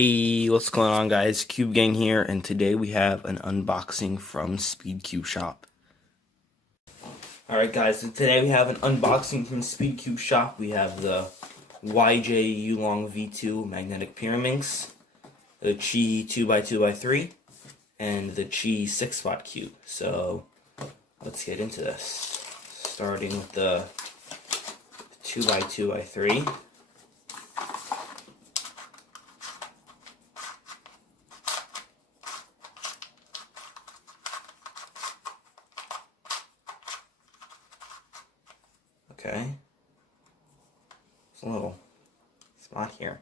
Hey, what's going on, guys? Cube Gang here, and today we have an unboxing from SpeedCube Shop. Alright guys, so today we have an unboxing from SpeedCube Shop. We have the YuLong V2 Magnetic Pyraminx, the QiYi 2x2x3, and the QiYi 6-spot cube. So, let's get into this. Starting with the 2x2x3. Okay, there's a little spot here.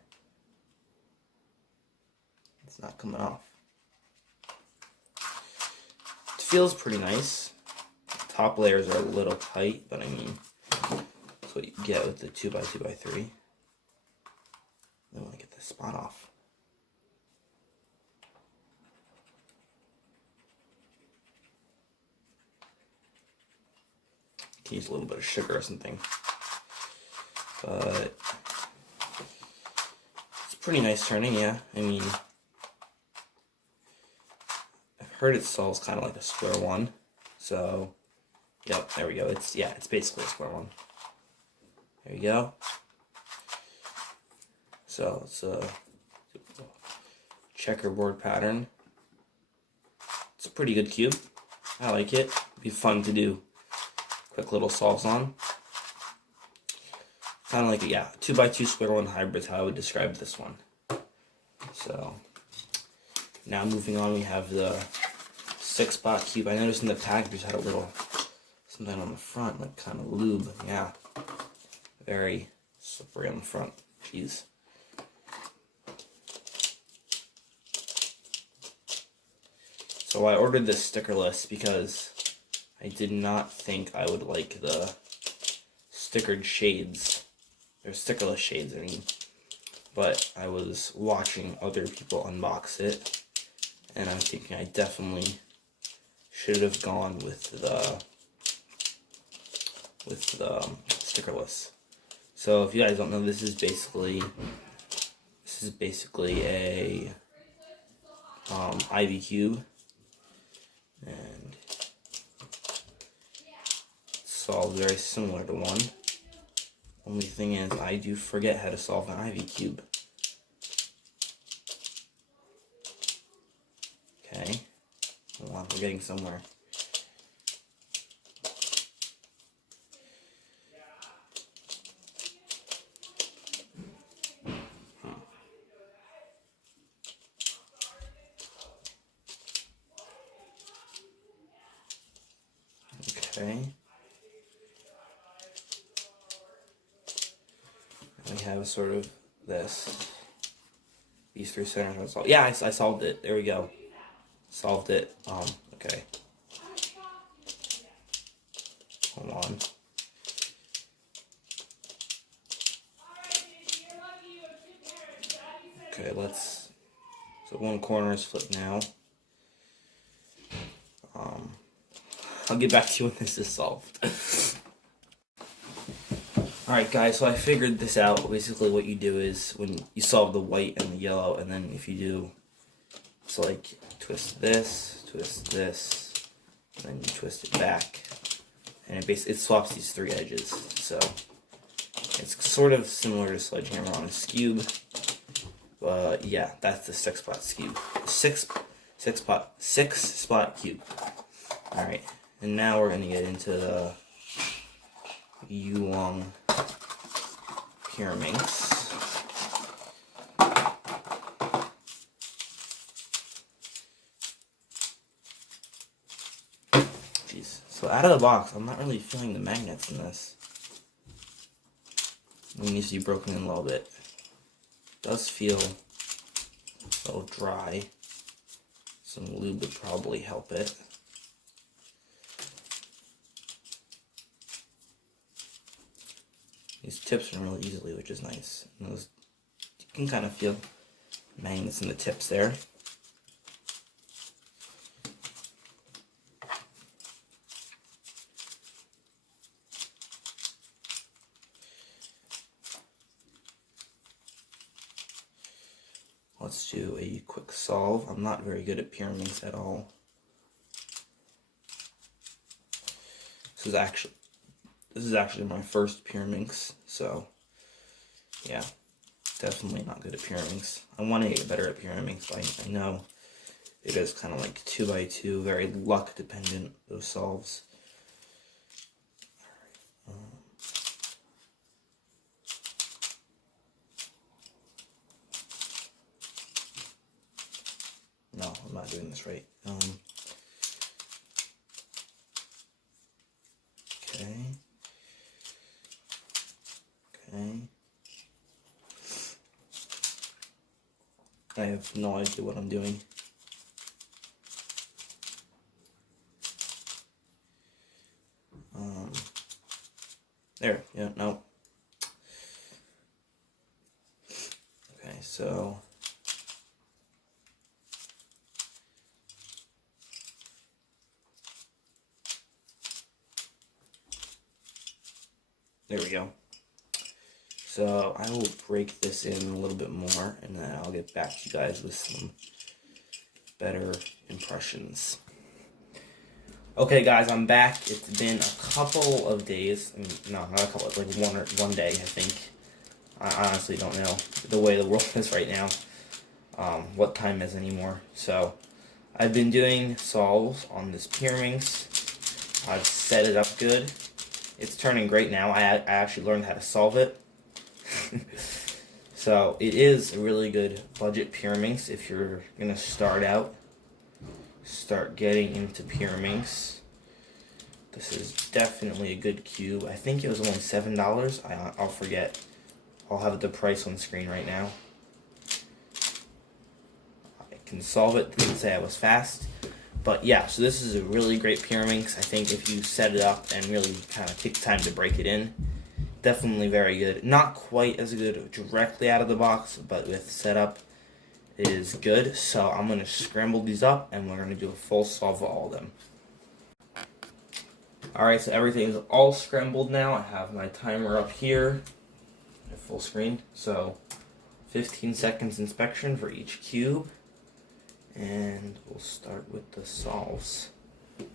It's not coming off. It feels pretty nice. The top layers are a little tight, but I mean, that's what you get with the 2x2x3. Then want to get this spot off. Can use a little bit of sugar or something, but it's pretty nice turning. Yeah, I mean, I've heard it solves kind of like a square one, so yep, there we go. It's basically a square one. There you go. So it's a checkerboard pattern. It's a pretty good cube. I like it. It'd be fun to do quick little solves on. Kind of like a 2x2 square one hybrid is how I would describe this one. So now moving on, we have the 6-spot cube. I noticed in the package it had a little something on the front, like kind of lube. Yeah, very slippery on the front. Jeez. So I ordered this stickerless because I did not think I would like the stickered shades, or stickerless shades, I mean. But I was watching other people unbox it, and I'm thinking I definitely should have gone with the stickerless. So if you guys don't know, this is basically a Ivy cube, and solves very similar to one. Only thing is, I do forget how to solve an Ivy cube. Okay, hold on, we're getting somewhere. Okay. We have sort of these three centers are solved. Yeah, I solved it. There we go. Solved it. Okay. Hold on. Okay, so one corner is flipped now. I'll get back to you when this is solved. Alright guys, so I figured this out. Basically what you do is, when you solve the white and the yellow, and then if you do, it's like twist this, and then you twist it back, and it swaps these three edges. So it's sort of similar to sledgehammer on a cube, but yeah, that's the 6-spot cube. 6-spot cube. Alright, and now we're gonna get into the YuLong Pyraminx. Jeez. So out of the box, I'm not really feeling the magnets in this. It needs to be broken in a little bit. It does feel a little dry. Some lube would probably help it. These tips run really easily, which is nice. And you can kind of feel magnets in the tips there. Let's do a quick solve. I'm not very good at Pyraminx at all. This is actually my first Pyraminx, so yeah, definitely not good at Pyraminx. I want to get better at Pyraminx, but I know it is kind of like 2x2, very luck dependent, those solves. No, I'm not doing this right. Okay. I have no idea what I'm doing. There, yeah, no. Okay, so there we go. So I will break this in a little bit more, and then I'll get back to you guys with some better impressions. Okay, guys, I'm back. It's been a couple of days. I mean, no, not a couple. Like one day, I think. I honestly don't know the way the world is right now. What time is anymore? So I've been doing solves on this Pyraminx. I've set it up good. It's turning great now. I actually learned how to solve it. So it is a really good budget Pyraminx if you're gonna start getting into Pyraminx. This is definitely a good cube. I think it was only $7. I'll forget. I'll have the price on screen right now. I can solve it. Didn't say I was fast. But yeah, so this is a really great Pyraminx. I think if you set it up and really kind of take time to break it in, definitely very good. Not quite as good directly out of the box, but with setup it is good. So I'm going to scramble these up and we're going to do a full solve of all of them. Alright, so everything is all scrambled now. I have my timer up here at full screen. So 15 seconds inspection for each cube. And we'll start with the solves. Okay.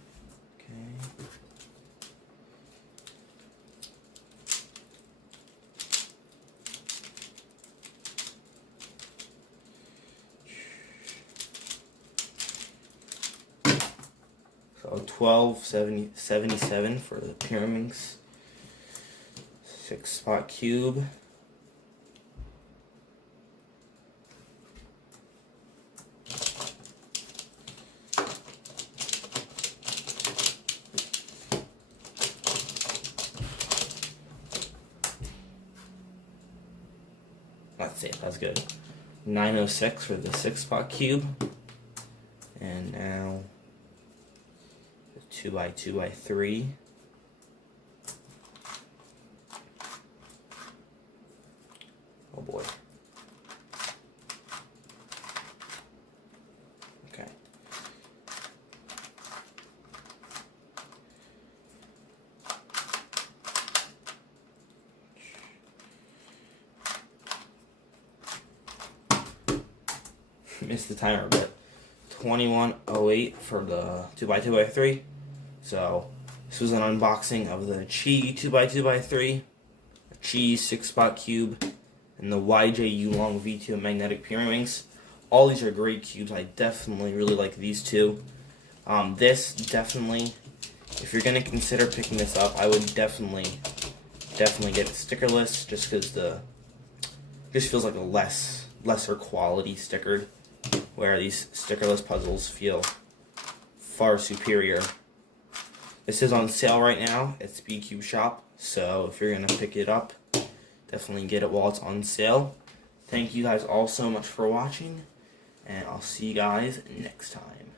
So 1277 for the Pyraminx 6-spot cube. That's it, that's good. 906 for the 6-spot cube. And now 2x2x3. Oh boy. Okay. Missed the timer a bit. 2108 for the 2x2x3. So this was an unboxing of the QiYi 2x2x3, the QiYi 6-spot cube, and the YuLong V2 magnetic Pyraminx. All these are great cubes. I definitely really like these two. This definitely, if you're gonna consider picking this up, I would definitely get it stickerless, just because just feels like a lesser quality stickered, where these stickerless puzzles feel far superior. This is on sale right now at SpeedCube Shop, so if you're going to pick it up, definitely get it while it's on sale. Thank you guys all so much for watching, and I'll see you guys next time.